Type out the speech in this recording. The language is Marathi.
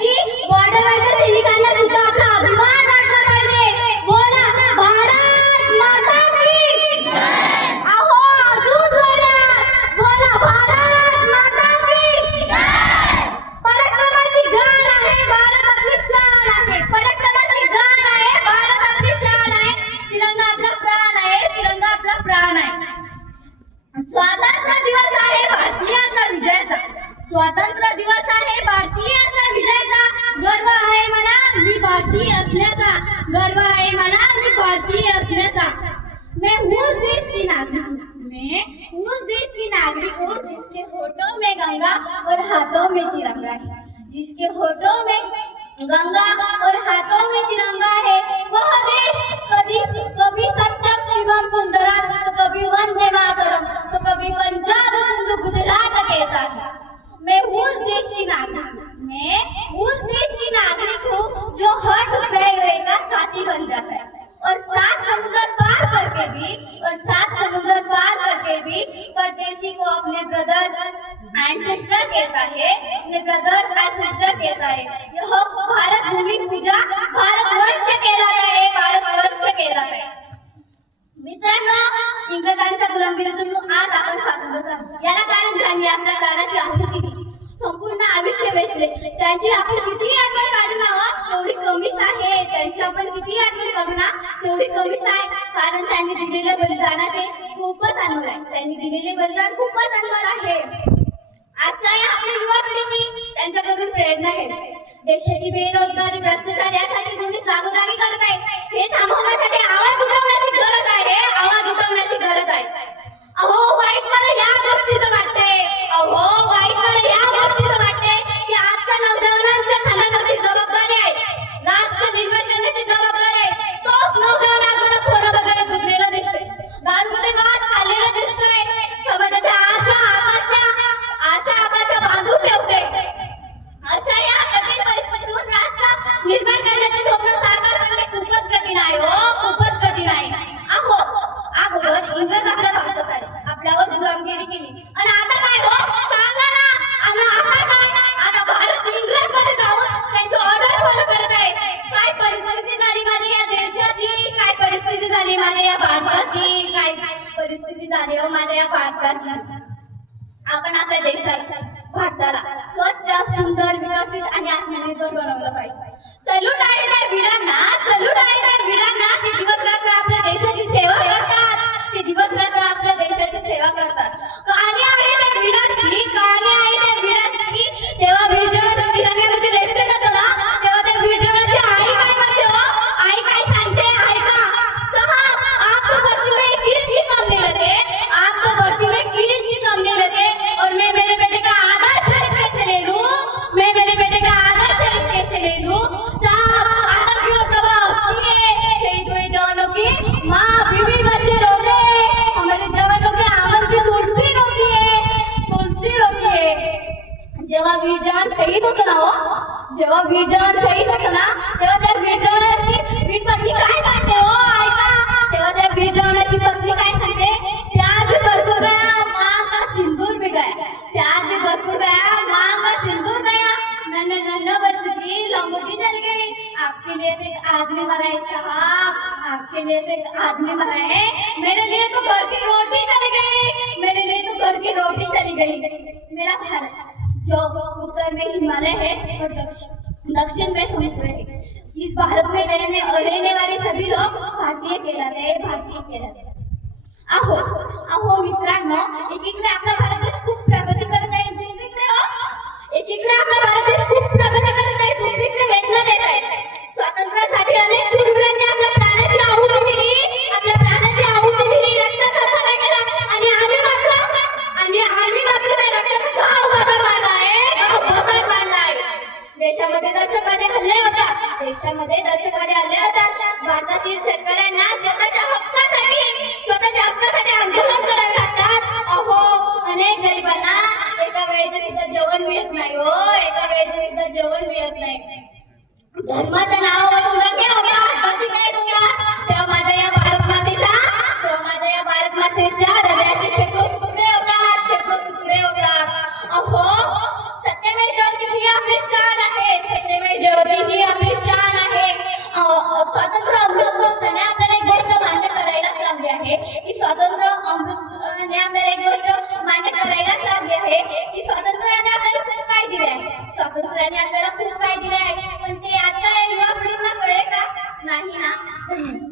की बॉर्डरवरच्या सैनिकांना सुद्धा आपला अभिमान वाटला पाहिजे. बोला भारत माता की जय. अहो अजून जोरात बोला भारत माता की जय. पराक्रमाची गाण आहे, भारत आपली शान आहे. पराक्रमाची गाण आहे, भारत आपली शान आहे. तिरंगा आपला प्राण आहे, तिरंगा आपला प्राण आहे. स्वातंत्र्य दिवस आहे भारतीयांचा विजयाचा. स्वातंत्र्य दिवस आहे भारतीयांचा विजयाचा. गर्व आहे मला मी भारतीय असल्याचा. गर्व आहे मला मी भारतीय असल्याचा. मैं उस देश की नागरिक हूँ जिसके होठों में गंगा और हाथों में तिरंगा है. जिसके होठों में गंगा और हाथों में तिरंगा है. वह देश कभी सत्यम शिवम सुंदरा तो कभी वंदे मातरम तो कभी पंजाब सिंधु गुजरात कहता है. मैं उस देश की नागरिक हूँ जो हर टुकड़े हुए का साथी बन जाता है. और सात समुद्र पार करके भी परदेशी को अपने ब्रदर एंड सिस्टर कहता है. यह भारत भूमि पूजा भारतवर्ष कहलाता है. मित्रांनो, इंग्रजांच्या गुलामगिरीतून आज आपण स्वातंत्र्य झालो. याला कारण ज्यांनी आपल्या प्राणाची आहुती दिली, संपूर्ण आयुष्य वेचले, त्यांची आपण किती आठवण काढू ना तेवढी कमीच आहे. त्यांची आपण किती आठवण काढू ना तेवढी कमीच आहे. कारण त्यांनी दिलेले बलिदानाचे खूपच अनमोल आहे. आजच्या या आपल्या युवा पिढीने त्यांच्याकडून प्रेरणा घ्यावी. देशाची बेरोजगारी भ्रष्टाचार यासाठी तुम्ही जागोजागी करताय. हे थांबवण्यासाठी आवाज उठवण्याची गरज आहे. अहो वाईट मला या गोष्टीचं वाटते की आजच्या नौजवानांच्या खांद्यावरती जबाबदारी आहे. राष्ट्र निर्माण करण्याची जबाबदारी आहे. तोच नौजवान आज मला खोरं बघायला झुकलेला दिसतोय. दारूमध्ये वाद चाललेला दिसतोय. समाजाच्या आशा बांधून ठेवते. अशा या कठीण परिस्थितीतून राष्ट्र निर्माण करण्याचे स्वप्न साकार करणे खूपच कठीण आहे. अगोदर इंग्रज आपल्या भारतात आले, आपल्यावर गुलामगिरी केली आणि आता काय हो सांगा ना. आता भारत इंग्रजमध्ये जाऊन त्यांची ऑर्डर फॉलो करत आहे. काय परिस्थिती झाली माझ्या या देशाची, काय परिस्थिती झाली माझ्या या भारताची, काय परिस्थिती झाली हो माझ्या या भारताची. आपण आपल्या देशाला भारताला स्वच्छ, सुंदर, विकसित आणि आत्मनिर्भर बनवलं पाहिजे. सल्यूट आहे त्या वीरांना. ते दिवस रात्र आपल्या देशाची सेवा करतात. कहाणी आहे त्या वीरांची. तेव्हा वीर जवान तिरंग्यामध्ये लेफ्टनंट होतो ना, तेव्हा त्या वीर जवानाची आई काय म्हणते हो, आई काय सांगते ऐका. आपको भर्ती में 1 इंच कम नहीं लगे और मैं मेरे बेटे का आधा शरीफ कैसे ले लूं. साहब आधा क्यों सब हंसती है. शहीद हुए जवानों की माँ बीवी बच्चे रोते हैं. हमारे जवानों के आंगन की तुलसी रोती है. जेव्हा वीर जवान शहीद होतो ना तेव्हा त्या वीर जवानाची वीर पत्नी काय सांगते हो ऐका. तेव्हा त्या वीर जवानाची पत्नी काय सांगते, प्यार भी बरकत गया माँ का सिंदूर भी गया. नन्ना बच्ची की लंगोटी चली गई. आपके लिए तो एक आदमी मरा है साहब, मेरे लिए तो घर की रोटी चली गई. मेरा भारत जो उत्तर में हिमालय है और दक्षिण में समुद्र है. इस भारत में रहने वाले सभी लोग भारतीय कहलाते हैं. अहो मित्रांनो, एकीकडे आपला भारत देश खूप प्रगती करत आहे, दुसरीकडे वेदना देत आहे. स्वातंत्र्यासाठी अनेक शूरवीरांनी आपल्या प्राणाची आहुती दिली, रक्ताचा सडा केला आणि आम्ही मात्र त्या रक्ताचा घाव बदल मांडला आहे. देशामध्ये दहशतवादी हल्ले होतात. भारतातील शेतकऱ्यांना स्वतःच्या हक्कासाठी आंदोलन करावे लागतात. अहो अनेक गरिबांना एका वेळेचे सुद्धा जेवण मिळत नाही. धर्माच्या नावावरून दंगे होतात. तेव्हा माझ्या या भारत मातेच्या हृदयाचे शेकडो तुकडे होतात. अहो सत्यमेव जयते ही आपली शान आहे. खूप काही दिले आहे पण ते आजच्या युवा पिढीला कळेल का नाही ना